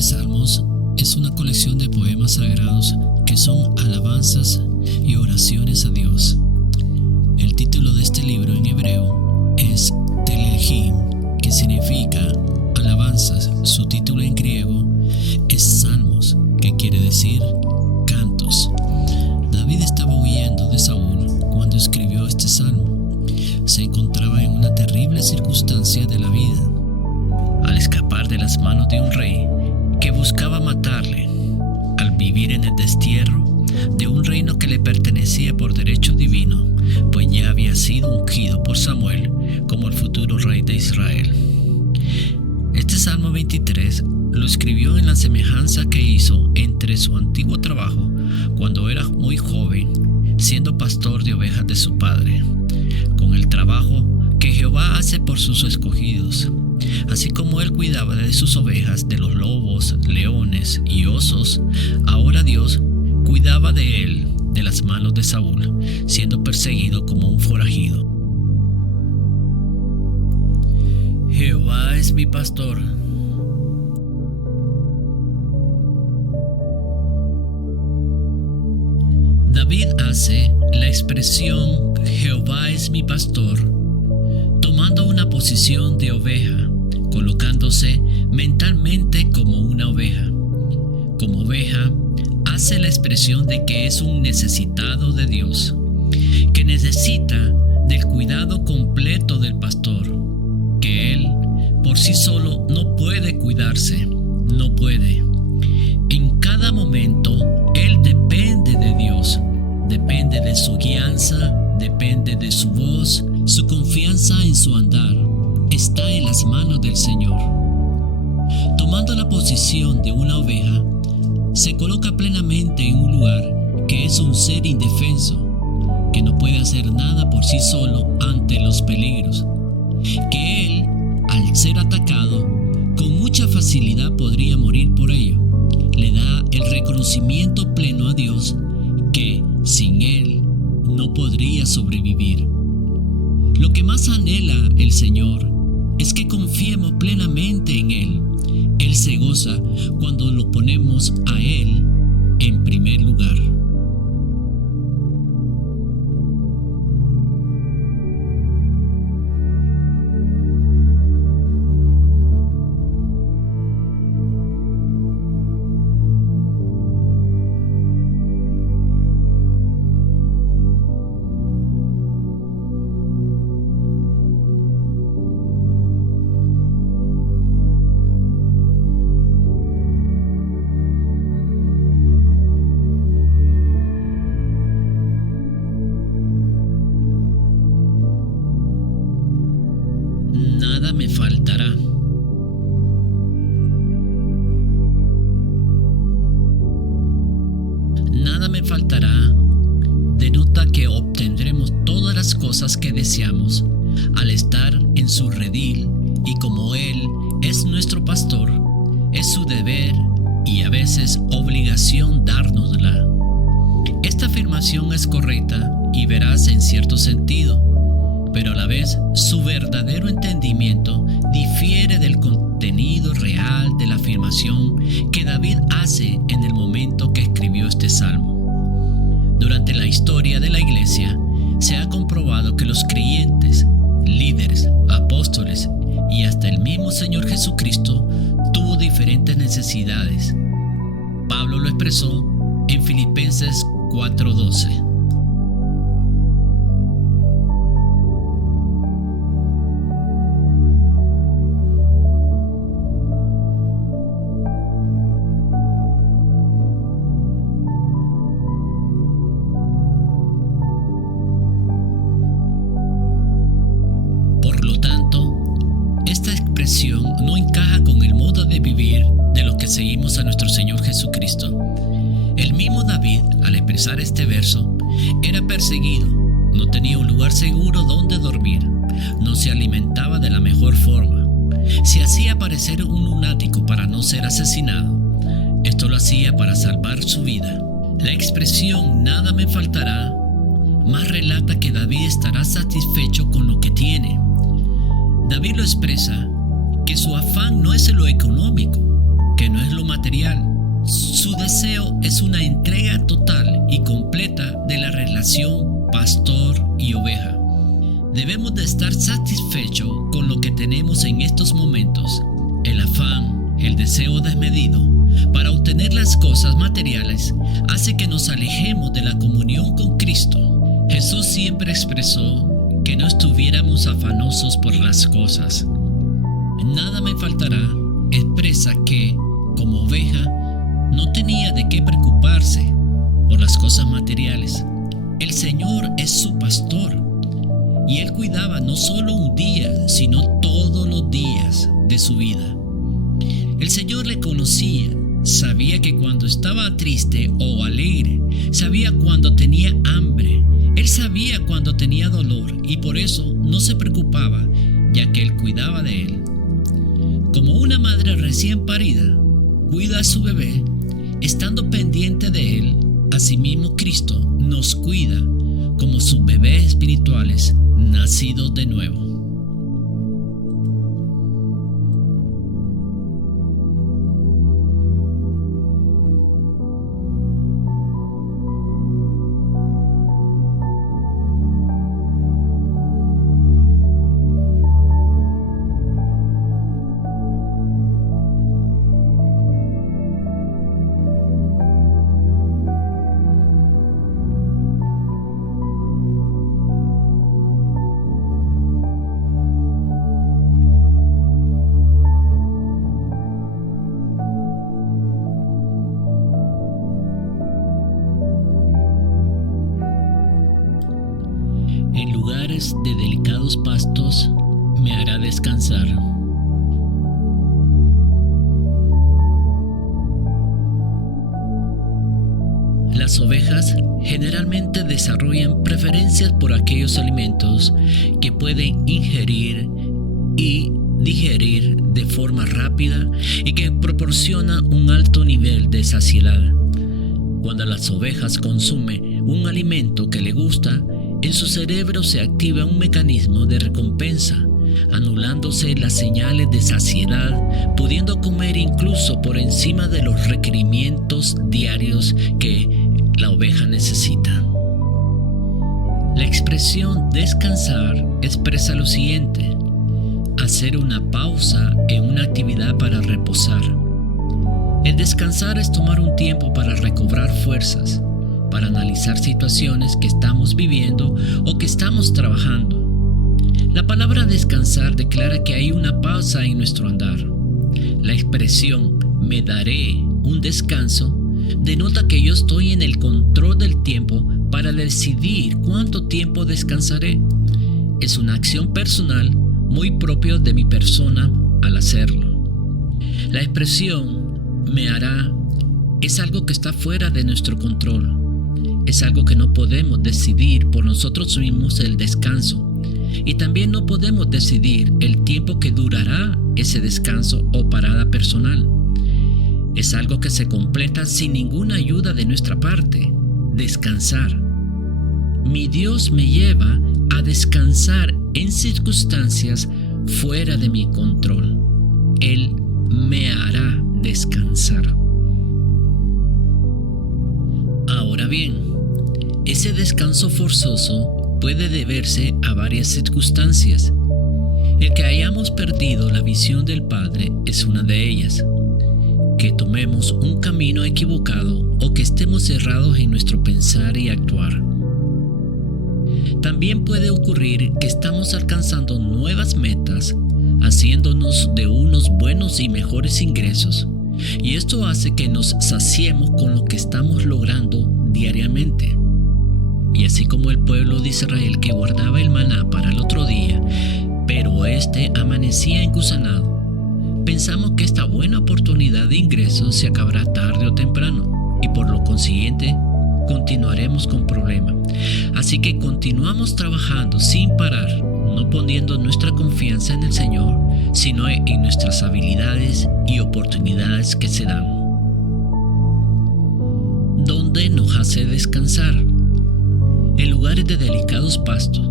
de Salmos es una colección de poemas sagrados que son alabanzas y oraciones a Dios. El título de este libro en hebreo es Tehillim, que significa alabanzas. Su título en griego es Salmos, que quiere decir cantos. David estaba huyendo de Saúl cuando escribió este salmo. Se encontraba en una terrible circunstancia de la vida, al escapar de las manos de un rey que buscaba matarle, al vivir en el destierro de un reino que le pertenecía por derecho divino, pues ya había sido ungido por Samuel como el futuro rey de Israel. Este Salmo 23 lo escribió en la semejanza que hizo entre su antiguo trabajo cuando era muy joven, siendo pastor de ovejas de su padre, con el trabajo que Jehová hace por sus escogidos. Así como él cuidaba de sus ovejas de los lobos, leones y osos, ahora Dios cuidaba de él de las manos de Saúl, siendo perseguido como un forajido. Jehová es mi pastor. David hace la expresión Jehová es mi pastor tomando una posición de oveja, colocándose mentalmente como una oveja. Como oveja, hace la expresión de que es un necesitado de Dios, que necesita del cuidado completo del pastor, que él por sí solo no puede cuidarse, no puede. En cada momento, él depende de Dios, depende de su guianza, depende de su voz. Su confianza en su andar está en las manos del Señor. Tomando la posición de una oveja, se coloca plenamente en un lugar que es un ser indefenso, que no puede hacer nada por sí solo ante los peligros, que él, al ser atacado, con mucha facilidad podría morir por ello. Le da el reconocimiento pleno a Dios que sin él no podría sobrevivir. Lo que más anhela el Señor es que confiemos plenamente en Él. Él se goza cuando lo ponemos a Él en primer lugar. Nada me faltará. Nada me faltará denota que obtendremos todas las cosas que deseamos al estar en su redil, y como Él es nuestro pastor, es su deber y a veces obligación dárnosla. Esta afirmación es correcta y veraz en cierto sentido, pero a la vez su verdadero entendimiento difiere del contenido real de la afirmación que David hace en el momento que escribió este salmo. Durante la historia de la iglesia se ha comprobado que los creyentes, líderes, apóstoles y hasta el mismo Señor Jesucristo tuvo diferentes necesidades. Pablo lo expresó en Filipenses 4:12. No encaja con el modo de vivir de los que seguimos a nuestro Señor Jesucristo. El mismo David, al expresar este verso, era perseguido, no tenía un lugar seguro donde dormir, no se alimentaba de la mejor forma, se hacía parecer un lunático para no ser asesinado. Esto lo hacía para salvar su vida. La expresión "nada me faltará" más relata que David estará satisfecho con lo que tiene. David lo expresa que su afán no es lo económico, que no es lo material. Su deseo es una entrega total y completa de la relación pastor y oveja. Debemos de estar satisfechos con lo que tenemos en estos momentos. El afán, el deseo desmedido para obtener las cosas materiales hace que nos alejemos de la comunión con Cristo. Jesús siempre expresó que no estuviéramos afanosos por las cosas. Nada me faltará expresa que, como oveja, no tenía de qué preocuparse por las cosas materiales. El Señor es su pastor y Él cuidaba no solo un día, sino todos los días de su vida. El Señor le conocía, sabía que cuando estaba triste o alegre, sabía cuando tenía hambre, Él sabía cuando tenía dolor y por eso no se preocupaba, ya que Él cuidaba de él. Como una madre recién parida cuida a su bebé, estando pendiente de él, asimismo Cristo nos cuida como sus bebés espirituales nacidos de nuevo. En lugares de delicados pastos me hará descansar. Las ovejas generalmente desarrollan preferencias por aquellos alimentos que pueden ingerir y digerir de forma rápida y que proporcionan un alto nivel de saciedad. Cuando las ovejas consumen un alimento que le gusta, en su cerebro se activa un mecanismo de recompensa, anulándose las señales de saciedad, pudiendo comer incluso por encima de los requerimientos diarios que la oveja necesita. La expresión descansar expresa lo siguiente: hacer una pausa en una actividad para reposar. El descansar es tomar un tiempo para recobrar fuerzas, para analizar situaciones que estamos viviendo o que estamos trabajando. La palabra descansar declara que hay una pausa en nuestro andar. La expresión "me daré un descanso" denota que yo estoy en el control del tiempo para decidir cuánto tiempo descansaré. Es una acción personal muy propia de mi persona al hacerlo. La expresión "me hará" es algo que está fuera de nuestro control. Es algo que no podemos decidir por nosotros mismos el descanso, y también no podemos decidir el tiempo que durará ese descanso o parada personal. Es algo que se completa sin ninguna ayuda de nuestra parte. Descansar. Mi Dios me lleva a descansar en circunstancias fuera de mi control. Él me hará descansar. Ahora bien, ese descanso forzoso puede deberse a varias circunstancias. El que hayamos perdido la visión del Padre es una de ellas. Que tomemos un camino equivocado o que estemos cerrados en nuestro pensar y actuar. También puede ocurrir que estamos alcanzando nuevas metas, haciéndonos de unos buenos y mejores ingresos, y esto hace que nos saciemos con lo que estamos logrando diariamente. Y así como el pueblo de Israel que guardaba el maná para el otro día, pero este amanecía engusanado, pensamos que esta buena oportunidad de ingresos se acabará tarde o temprano y por lo consiguiente continuaremos con problemas. Así que continuamos trabajando sin parar, no poniendo nuestra confianza en el Señor, sino en nuestras habilidades y oportunidades que se dan. ¿Dónde nos hace descansar? En lugares de delicados pastos,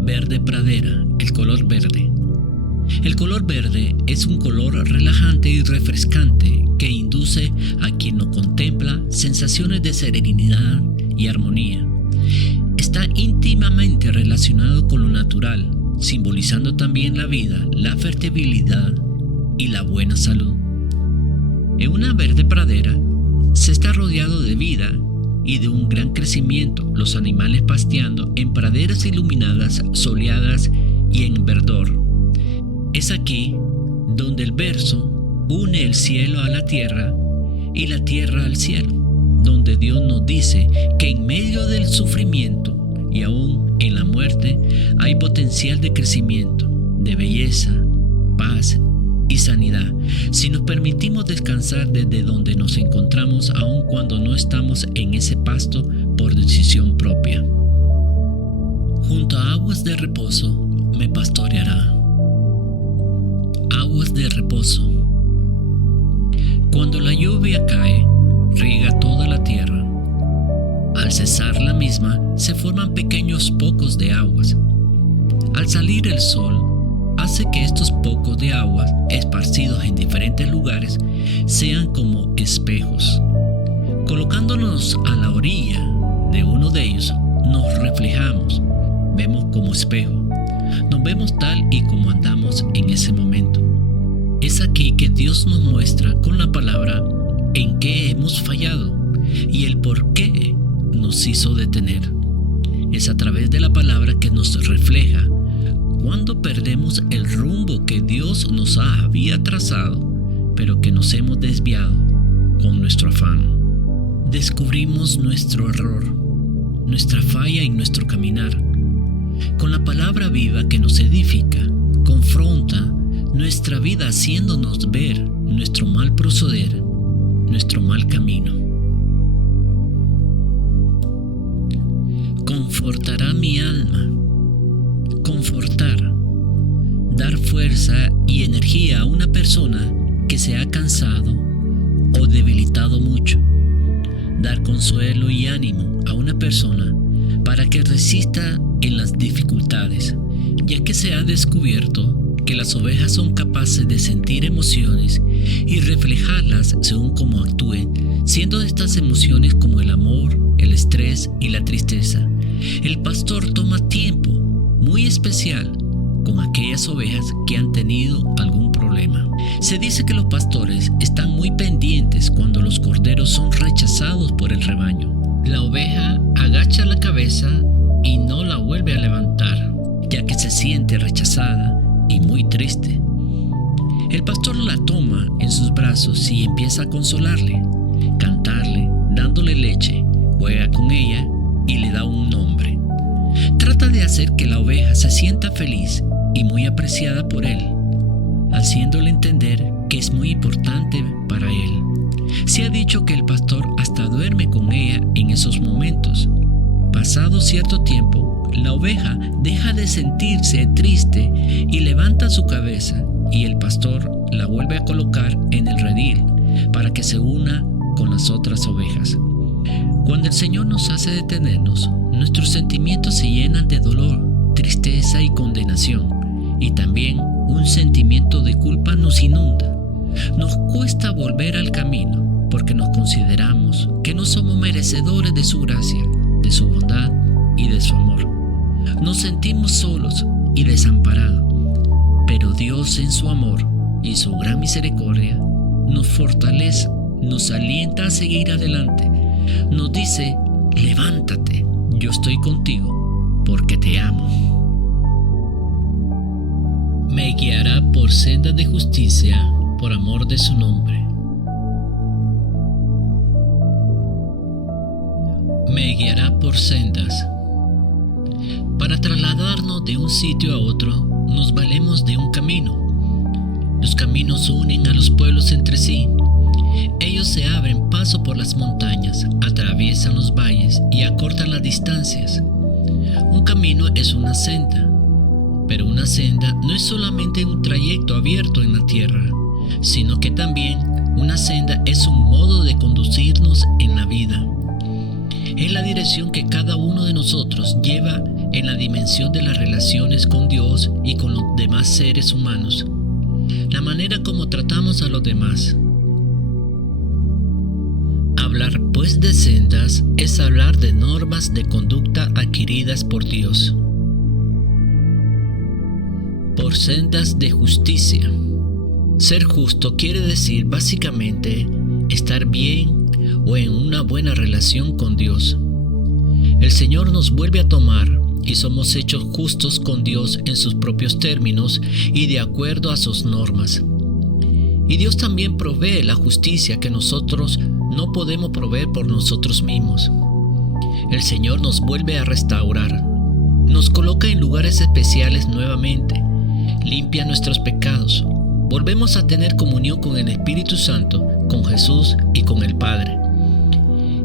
verde pradera, el color verde. El color verde es un color relajante y refrescante que induce a quien lo contempla sensaciones de serenidad y armonía. Está íntimamente relacionado con lo natural, simbolizando también la vida, la fertilidad y la buena salud. En una verde pradera se está rodeado de vida y de un gran crecimiento, los animales pasteando en praderas iluminadas, soleadas y en verdor. Es aquí donde el verso une el cielo a la tierra y la tierra al cielo, donde Dios nos dice que en medio del sufrimiento y aún en la muerte hay potencial de crecimiento, de belleza, paz y sanidad, si nos permitimos descansar desde donde nos encontramos, aun cuando no estamos en ese pasto por decisión propia. Junto a aguas de reposo me pastoreará. Aguas de reposo. Cuando la lluvia cae, riega toda la tierra. Al cesar la misma, se forman pequeños pocos de aguas. Al salir el sol, hace que estos pocos de agua esparcidos en diferentes lugares sean como espejos. Colocándonos a la orilla de uno de ellos, nos reflejamos, vemos como espejo, nos vemos tal y como andamos en ese momento. Es aquí que Dios nos muestra con la palabra en qué hemos fallado y el por qué nos hizo detener. Es a través de la palabra que nos refleja cuando perdemos el rumbo que Dios nos había trazado, pero que nos hemos desviado con nuestro afán. Descubrimos nuestro error, nuestra falla y nuestro caminar. Con la palabra viva que nos edifica, confronta nuestra vida haciéndonos ver nuestro mal proceder, nuestro mal camino. Confortará mi alma. Confortar, dar fuerza y energía a una persona que se ha cansado o debilitado mucho. Dar consuelo y ánimo a una persona para que resista en las dificultades, ya que se ha descubierto que las ovejas son capaces de sentir emociones y reflejarlas según cómo actúen, siendo estas emociones como el amor, el estrés y la tristeza. El pastor toma tiempo muy especial con aquellas ovejas que han tenido algún problema. Se dice que los pastores están muy pendientes cuando los corderos son rechazados por el rebaño. La oveja agacha la cabeza y no la vuelve a levantar, ya que se siente rechazada y muy triste. El pastor la toma en sus brazos y empieza a consolarle, cantarle, dándole leche, juega con ella y le da un nombre. Trata de hacer que la oveja se sienta feliz y muy apreciada por él, haciéndole entender que es muy importante para él. Se ha dicho que el pastor hasta duerme con ella en esos momentos. Pasado cierto tiempo, la oveja deja de sentirse triste y levanta su cabeza, y el pastor la vuelve a colocar en el redil para que se una con las otras ovejas. Cuando el Señor nos hace detenernos, nuestros sentimientos se llenan de dolor, tristeza y condenación, y también un sentimiento de culpa nos inunda. Nos cuesta volver al camino porque nos consideramos que no somos merecedores de su gracia, de su bondad y de su amor. Nos sentimos solos y desamparados, pero Dios en su amor y su gran misericordia nos fortalece, nos alienta a seguir adelante. Nos dice: levántate, yo estoy contigo porque te amo. Me guiará por sendas de justicia por amor de su nombre. Me guiará por sendas. Para trasladarnos de un sitio a otro, nos valemos de un camino. Los caminos unen a los pueblos entre sí. Ellos se abren paso por las montañas, atraviesan los valles y acortan las distancias. Un camino es una senda, pero una senda no es solamente un trayecto abierto en la tierra, sino que también una senda es un modo de conducirnos en la vida. Es la dirección que cada uno de nosotros lleva en la dimensión de las relaciones con Dios y con los demás seres humanos, la manera como tratamos a los demás. Hablar pues de sendas es hablar de normas de conducta adquiridas por Dios. Por sendas de justicia. Ser justo quiere decir básicamente estar bien o en una buena relación con Dios. El Señor nos vuelve a tomar y somos hechos justos con Dios en sus propios términos y de acuerdo a sus normas. Y Dios también provee la justicia que nosotros no podemos proveer por nosotros mismos. El Señor nos vuelve a restaurar, nos coloca en lugares especiales nuevamente, limpia nuestros pecados. Volvemos a tener comunión con el Espíritu Santo, con Jesús y con el Padre.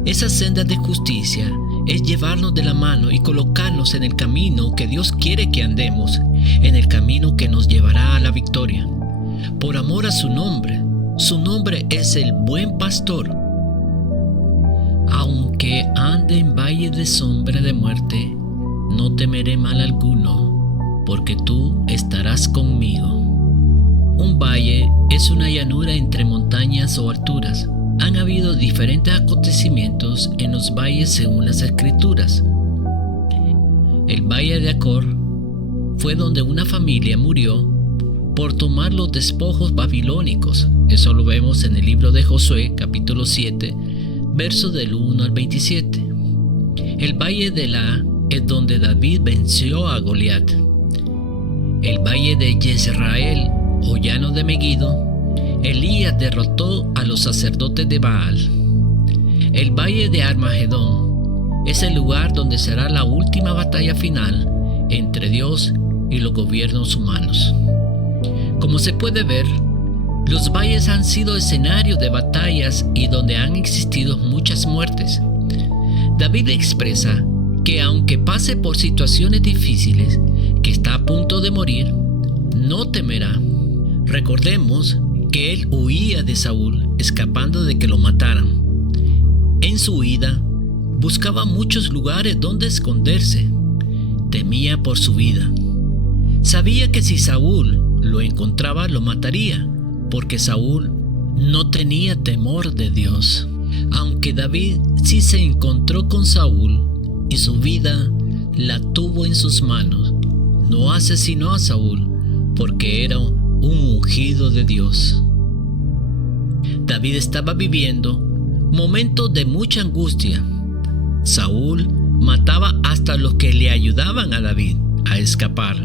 Esa senda de justicia es llevarnos de la mano y colocarnos en el camino que Dios quiere que andemos, en el camino que nos llevará a la victoria. Por amor a su nombre es el buen pastor. Aunque ande en valle de sombra de muerte, no temeré mal alguno, porque tú estarás conmigo. Un valle es una llanura entre montañas o alturas. Han habido diferentes acontecimientos en los valles según las Escrituras. El valle de Acor fue donde una familia murió por tomar los despojos babilónicos. Eso lo vemos en el libro de Josué, capítulo 7, versos del 1 al 27. El valle de Elá es donde David venció a Goliat. El valle de Jezreel o llano de Megiddo, Elías derrotó a los sacerdotes de Baal. El valle de Armagedón es el lugar donde será la última batalla final entre Dios y los gobiernos humanos. Como se puede ver, los valles han sido escenarios de batallas y donde han existido muchas muertes. David expresa que aunque pase por situaciones difíciles, que está a punto de morir, no temerá. Recordemos que él huía de Saúl, escapando de que lo mataran. En su huida, buscaba muchos lugares donde esconderse. Temía por su vida. Sabía que si Saúl lo encontraba, lo mataría, porque Saúl no tenía temor de Dios. Aunque David sí se encontró con Saúl y su vida la tuvo en sus manos, no asesinó a Saúl porque era un ungido de Dios. David estaba viviendo momentos de mucha angustia. Saúl mataba hasta los que le ayudaban a David a escapar.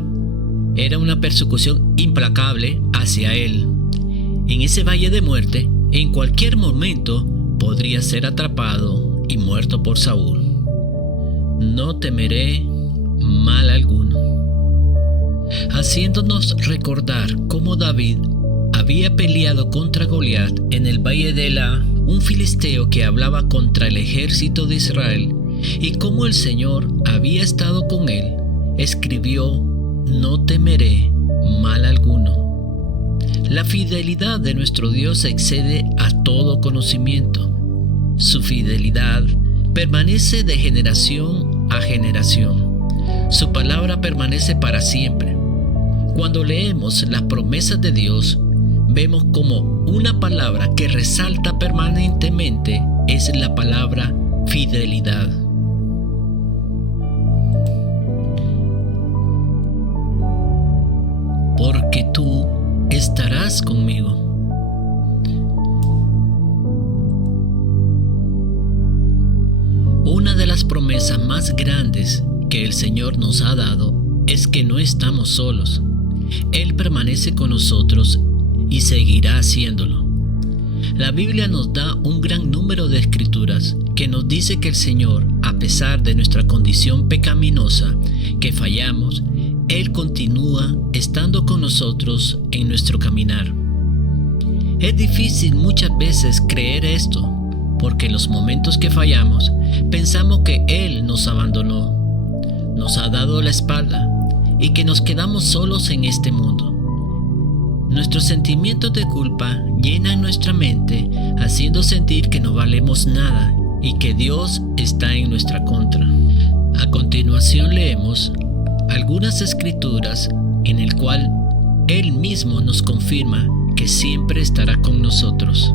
Era una persecución implacable hacia él. En ese valle de muerte, en cualquier momento podría ser atrapado y muerto por Saúl. No temeré mal alguno. Haciéndonos recordar cómo David había peleado contra Goliat en el valle de Elá, un filisteo que hablaba contra el ejército de Israel, y cómo el Señor había estado con él, escribió: no temeré mal alguno. La fidelidad de nuestro Dios excede a todo conocimiento. Su fidelidad permanece de generación a generación. Su palabra permanece para siempre. Cuando leemos las promesas de Dios, vemos como una palabra que resalta permanentemente es la palabra fidelidad. Porque tú estarás conmigo. Una de las promesas más grandes que el Señor nos ha dado es que no estamos solos. Él permanece con nosotros y seguirá haciéndolo. La Biblia nos da un gran número de escrituras que nos dice que el Señor, a pesar de nuestra condición pecaminosa, que fallamos, Él continúa estando con nosotros en nuestro caminar. Es difícil muchas veces creer esto, porque en los momentos que fallamos, pensamos que Él nos abandonó, nos ha dado la espalda y que nos quedamos solos en este mundo. Nuestros sentimientos de culpa llenan nuestra mente, haciendo sentir que no valemos nada y que Dios está en nuestra contra. A continuación leemos algunas escrituras en el cual Él mismo nos confirma que siempre estará con nosotros.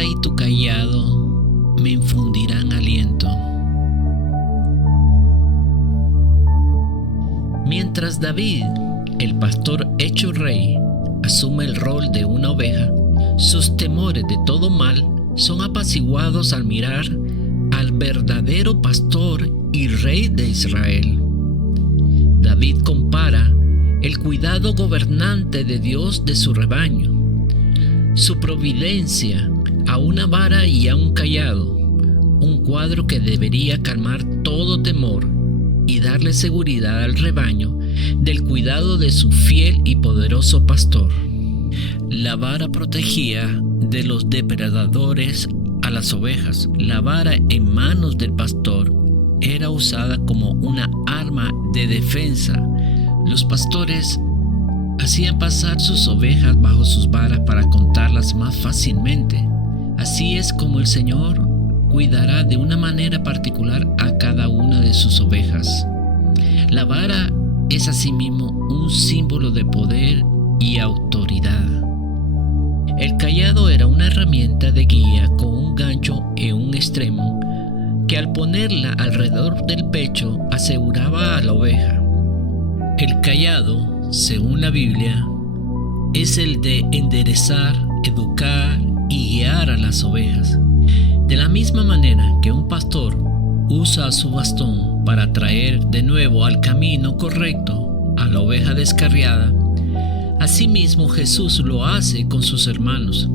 Y tu cayado me infundirán aliento. Mientras David, el pastor hecho rey, asume el rol de una oveja, sus temores de todo mal son apaciguados al mirar al verdadero pastor y rey de Israel. David compara el cuidado gobernante de Dios de su rebaño, su providencia, a una vara y a un cayado, un cuadro que debería calmar todo temor y darle seguridad al rebaño del cuidado de su fiel y poderoso pastor. La vara protegía de los depredadores a las ovejas. La vara en manos del pastor era usada como una arma de defensa. Los pastores hacían pasar sus ovejas bajo sus varas para contarlas más fácilmente. Así es como el Señor cuidará de una manera particular a cada una de sus ovejas. La vara es asimismo un símbolo de poder y autoridad. El cayado era una herramienta de guía con un gancho en un extremo que al ponerla alrededor del pecho aseguraba a la oveja. El cayado, según la Biblia, es el de enderezar, educar y guiar a las ovejas. De la misma manera que un pastor usa su bastón para traer de nuevo al camino correcto a la oveja descarriada, asimismo Jesús lo hace con sus hermanos.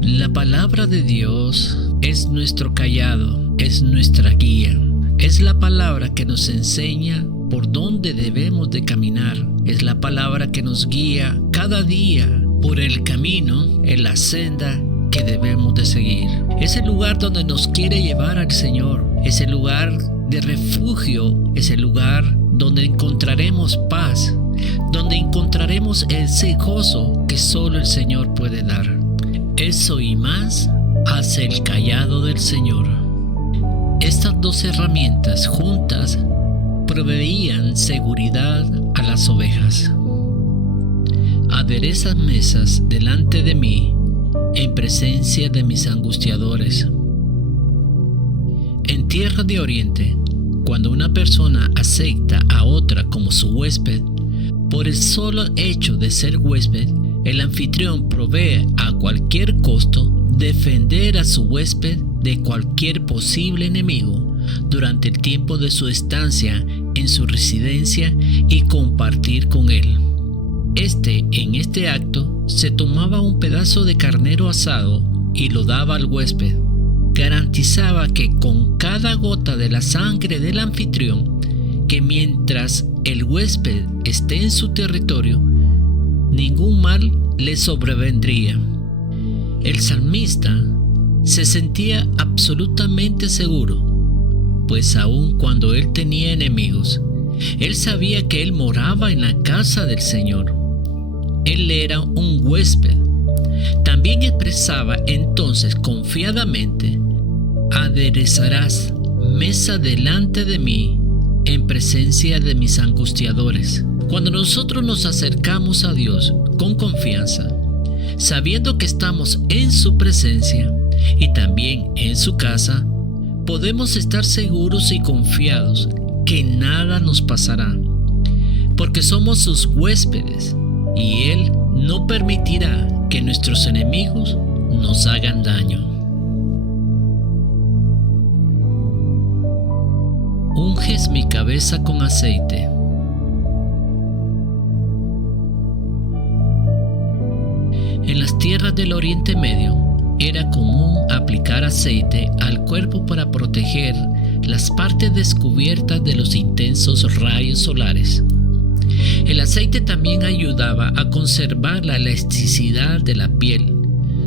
La palabra de Dios es nuestro cayado, es nuestra guía. Es la palabra que nos enseña por dónde debemos de caminar. Es la palabra que nos guía cada día por el camino, en la senda que debemos de seguir. Es el lugar donde nos quiere llevar al Señor. Es el lugar de refugio. Es el lugar donde encontraremos paz, donde encontraremos ese gozo que solo el Señor puede dar. Eso y más hace el cayado del Señor. Estas dos herramientas juntas proveían seguridad a las ovejas. Aderezas mesas delante de mí en presencia de mis angustiadores. En tierra de Oriente, cuando una persona acepta a otra como su huésped, por el solo hecho de ser huésped, el anfitrión provee a cualquier costo defender a su huésped de cualquier posible enemigo durante el tiempo de su estancia en su residencia y compartir con él. En este acto se tomaba un pedazo de carnero asado y lo daba al huésped. Garantizaba que con cada gota de la sangre del anfitrión, que mientras el huésped esté en su territorio, ningún mal le sobrevendría. El salmista se sentía absolutamente seguro, pues aun cuando él tenía enemigos, él sabía que él moraba en la casa del Señor. Él era un huésped. También expresaba entonces confiadamente: aderezarás mesa delante de mí en presencia de mis angustiadores. Cuando nosotros nos acercamos a Dios con confianza, sabiendo que estamos en su presencia y también en su casa, podemos estar seguros y confiados que nada nos pasará, porque somos sus huéspedes y Él no permitirá que nuestros enemigos nos hagan daño. unges mi cabeza con aceite. En las tierras del Oriente Medio era común aplicar aceite al cuerpo para proteger las partes descubiertas de los intensos rayos solares. El aceite también ayudaba a conservar la elasticidad de la piel.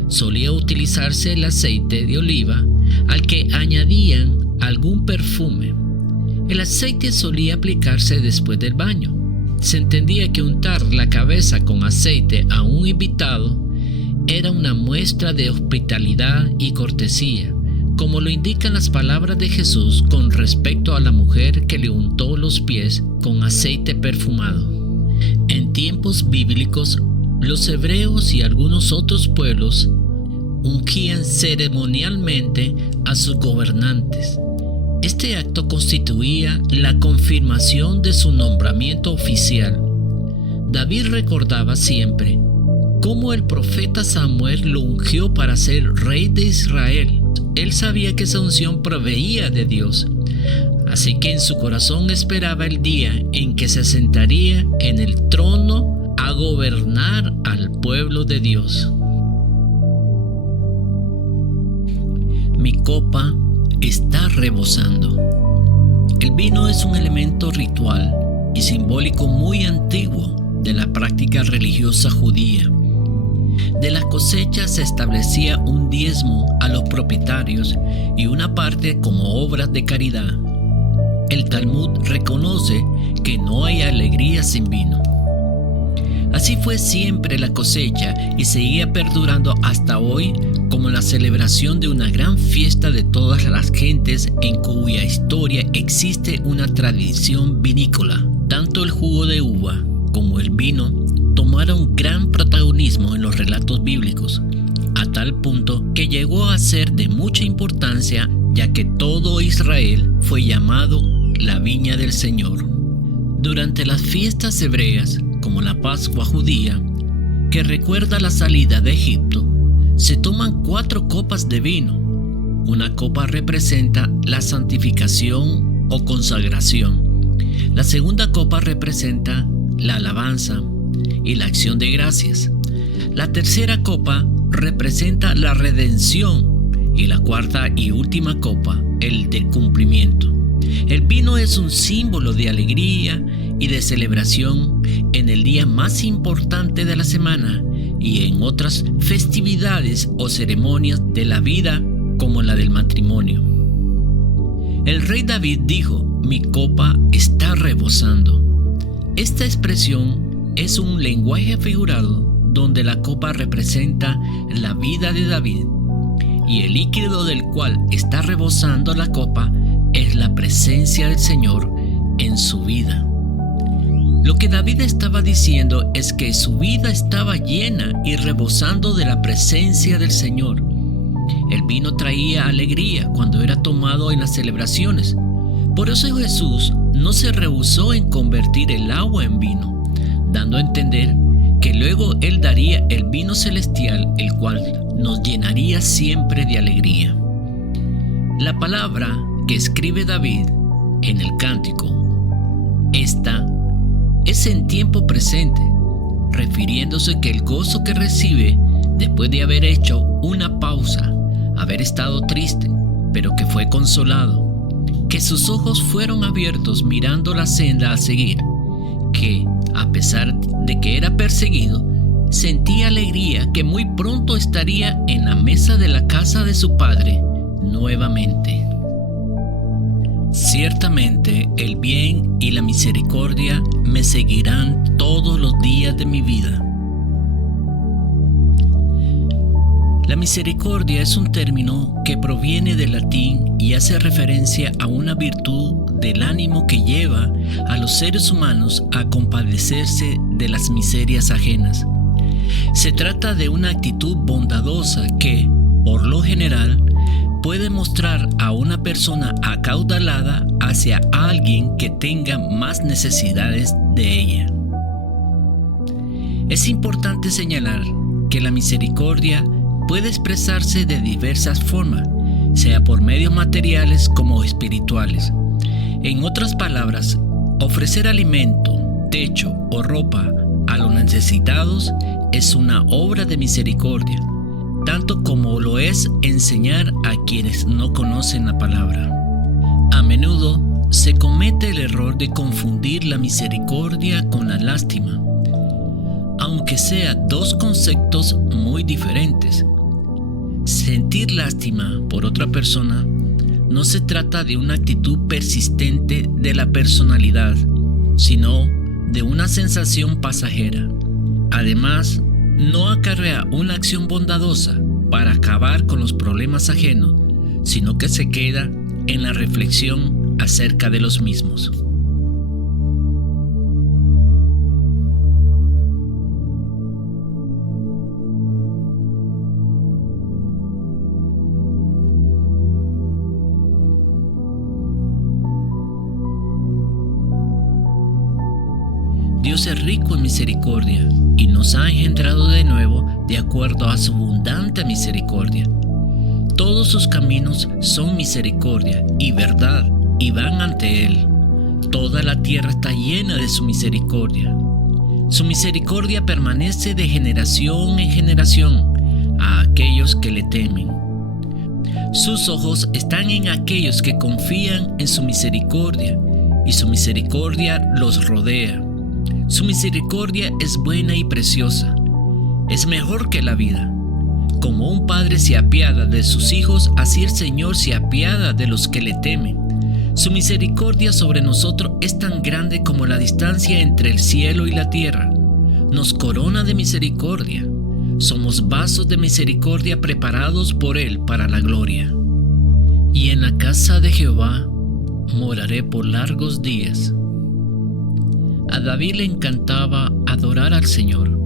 Solía utilizarse el aceite de oliva al que añadían algún perfume. El aceite solía aplicarse después del baño. Se entendía que untar la cabeza con aceite a un invitado era una muestra de hospitalidad y cortesía, como lo indican las palabras de Jesús con respecto a la mujer que le untó los pies con aceite perfumado. En tiempos bíblicos, los hebreos y algunos otros pueblos ungían ceremonialmente a sus gobernantes. Este acto constituía la confirmación de su nombramiento oficial. David recordaba siempre cómo el profeta Samuel lo ungió para ser rey de Israel. Él sabía que esa unción proveía de Dios, así que en su corazón esperaba el día en que se sentaría en el trono a gobernar al pueblo de Dios. Mi copa está rebosando. El vino es un elemento ritual y simbólico muy antiguo de la práctica religiosa judía. De las cosechas se establecía un diezmo a los propietarios y una parte como obras de caridad. El Talmud reconoce que no hay alegría sin vino. Así fue siempre la cosecha y seguía perdurando hasta hoy como la celebración de una gran fiesta de todas las gentes en cuya historia existe una tradición vinícola. Tanto el jugo de uva como el vino tomaron gran protagonismo en los relatos bíblicos, a tal punto que llegó a ser de mucha importancia, ya que todo Israel fue llamado la viña del Señor. Durante las fiestas hebreas, como la Pascua judía, que recuerda la salida de Egipto, se toman 4 copas de vino. Una copa representa la santificación o consagración. La segunda copa representa la alabanza y la acción de gracias. La tercera copa representa la redención y la cuarta y última copa, el del cumplimiento. El vino es un símbolo de alegría y de celebración en el día más importante de la semana y en otras festividades o ceremonias de la vida como la del matrimonio. El rey David dijo: "Mi copa está rebosando". Esta expresión es un lenguaje figurado donde la copa representa la vida de David y el líquido del cual está rebosando la copa es la presencia del Señor en su vida. Lo que David estaba diciendo es que su vida estaba llena y rebosando de la presencia del Señor. El vino traía alegría cuando era tomado en las celebraciones. Por eso Jesús no se rehusó en convertir el agua en vino, dando a entender que luego Él daría el vino celestial, el cual nos llenaría siempre de alegría. La palabra que escribe David en el cántico, esta es en tiempo presente, refiriéndose que el gozo que recibe después de haber hecho una pausa, haber estado triste, pero que fue consolado, que sus ojos fueron abiertos mirando la senda a seguir, que, a pesar de que era perseguido, sentía alegría que muy pronto estaría en la mesa de la casa de su padre nuevamente. Ciertamente el bien y la misericordia me seguirán todos los días de mi vida. La misericordia es un término que proviene del latín y hace referencia a una virtud del ánimo que lleva a los seres humanos a compadecerse de las miserias ajenas. Se trata de una actitud bondadosa que, por lo general, puede mostrar a una persona acaudalada hacia alguien que tenga más necesidades de ella. Es importante señalar que la misericordia puede expresarse de diversas formas, sea por medios materiales como espirituales. En otras palabras, ofrecer alimento, techo o ropa a los necesitados es una obra de misericordia, tanto como lo es enseñar a quienes no conocen la palabra. A menudo se comete el error de confundir la misericordia con la lástima, aunque sean dos conceptos muy diferentes. Sentir lástima por otra persona no se trata de una actitud persistente de la personalidad, sino de una sensación pasajera. Además, no acarrea una acción bondadosa para acabar con los problemas ajenos, sino que se queda en la reflexión acerca de los mismos. Dios es rico en misericordia y nos ha engendrado de nuevo de acuerdo a su abundante misericordia. Todos sus caminos son misericordia y verdad y van ante Él. Toda la tierra está llena de su misericordia. Su misericordia permanece de generación en generación a aquellos que le temen. Sus ojos están en aquellos que confían en su misericordia y su misericordia los rodea. Su misericordia es buena y preciosa. Es mejor que la vida. Como un padre se apiada de sus hijos, así el Señor se apiada de los que le temen. Su misericordia sobre nosotros es tan grande como la distancia entre el cielo y la tierra. Nos corona de misericordia. Somos vasos de misericordia preparados por Él para la gloria. Y en la casa de Jehová moraré por largos días. A David le encantaba adorar al Señor.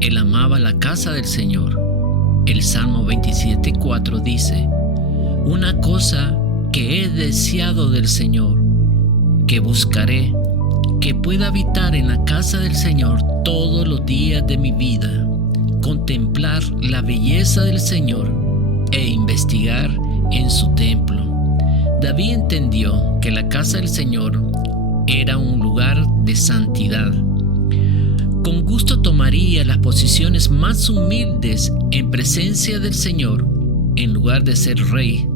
Él amaba la casa del Señor. El Salmo 27:4 dice: Una cosa que he deseado del Señor, que buscaré, que pueda habitar en la casa del Señor todos los días de mi vida, contemplar la belleza del Señor e investigar en su templo. David entendió que la casa del Señor era un lugar de santidad. Con gusto tomaría las posiciones más humildes en presencia del Señor en lugar de ser rey.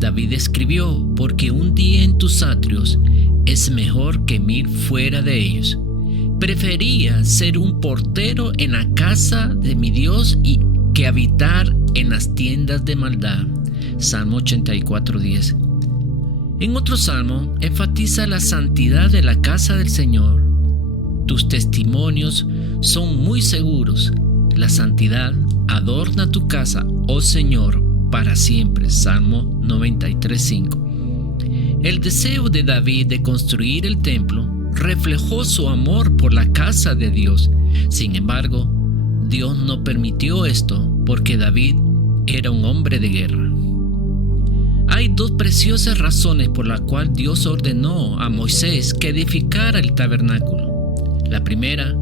David escribió: porque un día en tus atrios es mejor que 1000 fuera de ellos. Prefería ser un portero en la casa de mi Dios y que habitar en las tiendas de maldad. Salmo 84:10. En otro salmo enfatiza la santidad de la casa del Señor. Tus testimonios son muy seguros. La santidad adorna tu casa, oh Señor, para siempre. Salmo 93:5. El deseo de David de construir el templo reflejó su amor por la casa de Dios. Sin embargo, Dios no permitió esto porque David era un hombre de guerra. Hay dos preciosas razones por las cuales Dios ordenó a Moisés que edificara el tabernáculo. La primera,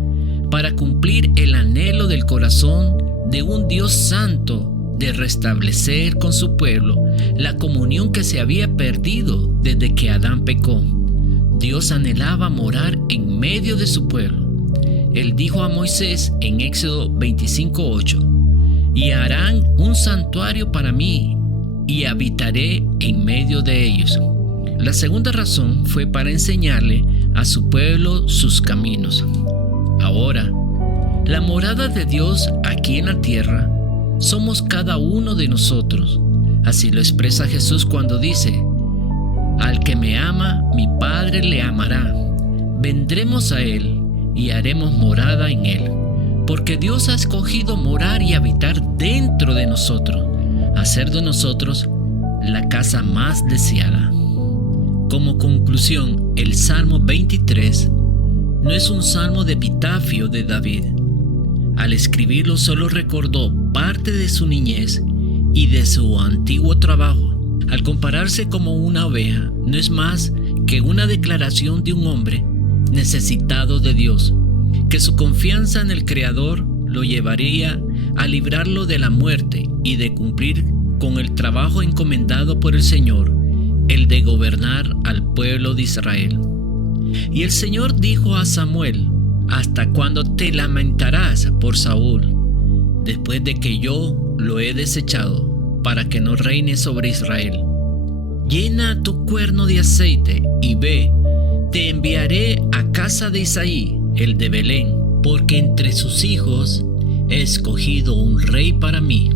para cumplir el anhelo del corazón de un Dios santo de restablecer con su pueblo la comunión que se había perdido desde que Adán pecó. Dios anhelaba morar en medio de su pueblo. Él dijo a Moisés en Éxodo 25:8: y harán un santuario para mí, y habitaré en medio de ellos. La segunda razón fue para enseñarle a su pueblo sus caminos. Ahora, la morada de Dios aquí en la tierra somos cada uno de nosotros. Así lo expresa Jesús cuando dice: al que me ama, mi Padre le amará. Vendremos a Él y haremos morada en Él. Porque Dios ha escogido morar y habitar dentro de nosotros, hacer de nosotros la casa más deseada. Como conclusión, el Salmo 23 no es un salmo de epitafio de David. Al escribirlo solo recordó parte de su niñez y de su antiguo trabajo. Al compararse como una oveja, no es más que una declaración de un hombre necesitado de Dios, que su confianza en el Creador lo llevaría a librarlo de la muerte y de cumplir con el trabajo encomendado por el Señor, el de gobernar al pueblo de Israel. Y el Señor dijo a Samuel: ¿Hasta cuándo te lamentarás por Saúl, después de que yo lo he desechado, para que no reine sobre Israel? Llena tu cuerno de aceite y ve, te enviaré a casa de Isaí, el de Belén, porque entre sus hijos he escogido un rey para mí.